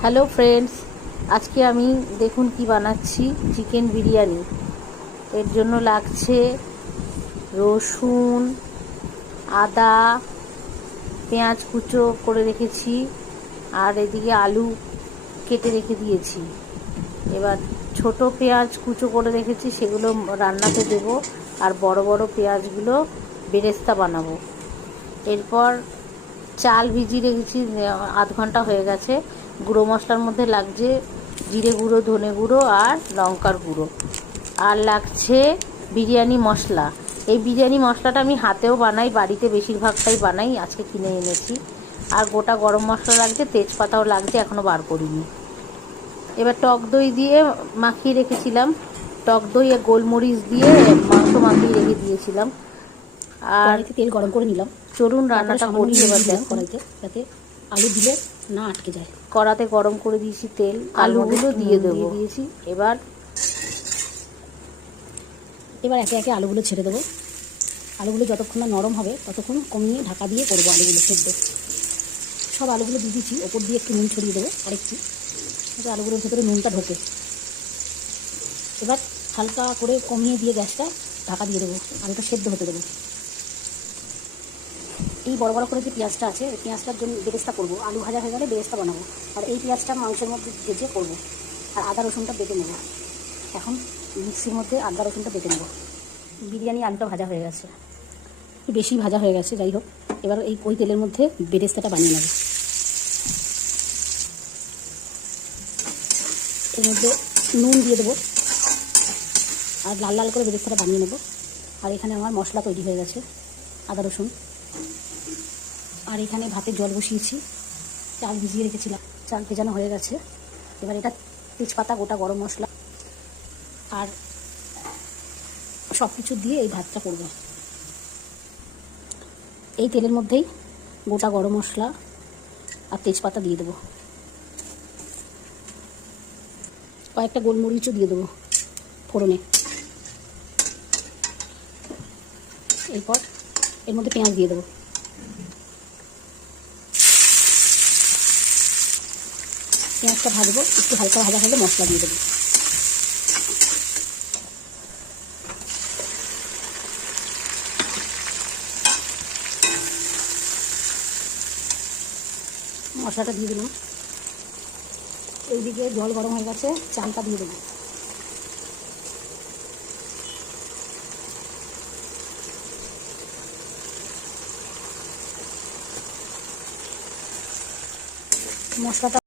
Hello friends, আজকে আমি দেখুন কি বানাচ্ছি, চিকেন বিরিয়ানি। এর জন্য লাগছে রসুন, আদা, পেঁয়াজ কুচো করে রেখেছি, আর এদিকে আলু কেটে রেখে দিয়েছি। এবার ছোট পেঁয়াজ কুচো করে রেখেছি, সেগুলো রান্নাতে দেব, আর বড় বড় পেঁয়াজগুলো বেরেস্তা বানাবো। এরপর চাল ভিজিয়ে রেখেছি, আধ ঘন্টা হয়ে গেছে। গুঁড়ো মশলার মধ্যে লাগছে জিরে গুঁড়ো, ধনে গুঁড়ো আর লঙ্কার গুঁড়ো, আর লাগছে বিরিয়ানি মশলা। এই বিরিয়ানি মশলাটা আমি হাতেও বানাই, বাড়িতে বেশিরভাগটাই বানাই, আজকে কিনে এনেছি। আর গোটা গরম মশলা লাগছে, তেজপাতাও লাগছে, এখনও বার করিনি। এবার টক দই দিয়ে মাখিয়ে রেখেছিলাম, টক দই আর গোলমরিচ দিয়ে মাংস মাখিয়ে রেখে দিয়েছিলাম। আর তেল গরম করে নিলাম, চলুন রান্নাটা করি। এবার দেখুন, কড়াইতে যাতে আলু দিলে না আটকে যায়। কড়াতে গরম করে দিয়েছি তেল, আলুগুলো দিয়ে দিয়েছি। এবার একে একে আলুগুলো ছেড়ে দেবো। আলুগুলো যতক্ষণ না নরম হবে ততক্ষণ কমিয়ে ঢাকা দিয়ে করবো আলুগুলো সেদ্ধ। সব আলুগুলো দিয়ে দিচ্ছি, ওপর দিয়ে একটু নুন ছড়িয়ে দেবো আরেকটু, যাতে আলুগুলোর ভেতরে নুনটা ঢোকে। এবার হালকা করে কমিয়ে দিয়ে গ্যাসটা ঢাকা দিয়ে দেবো, আলুটা সেদ্ধ হতে দেবো। এই বড় বড় করে যে পেঁয়াজটা আছে, এই পেঁয়াজটার জন্য বেরেস্তা করবো। আলু ভাজা হয়ে গেলে বেরেস্তা বানাবো, আর এই পেঁয়াজটা মাংসের মধ্যে ভেজে করবো। আর আদা রসুনটা বেটে নেবো, এখন মিক্সির মধ্যে আদা রসুনটা বেটে নেবো। বিরিয়ানি আলুটা ভাজা হয়ে গেছে, একটু বেশি ভাজা হয়ে গেছে, যাই হোক। এবার ওই তেলের মধ্যে বেরেস্তাটা বানিয়ে নেবো। এর মধ্যে নুন দিয়ে দেবো, আর লাল লাল করে বেরেস্তাটা বানিয়ে নেবো। আর এখানে আমার মশলা তৈরি হয়ে গেছে, আদা রসুন। আর এখানে ভাতের জল বসিয়েছি, চাল ভিজিয়ে রেখেছিলাম, চাল ভেজানো হয়ে গেছে। এবার এটা তেজপাতা, গোটা গরম মশলা আর সব কিছু দিয়ে এই ভাতটা করব। এই তেলের মধ্যেই গোটা গরম মশলা আর তেজপাতা দিয়ে দেবো, কয়েকটা গোলমরিচও দিয়ে দেবো ফোড়নে। এরপর এর মধ্যে পেঁয়াজ দিয়ে দেবো। পেঁয়াজটা ভাজবো, একটু হালকা ভাজা হলে মশলা দিয়ে দেবো। মশলাটা দিয়ে দিলাম, এইদিকে জল গরম হয়ে গেছে, চালটা দিয়ে দেবো। মশলাটা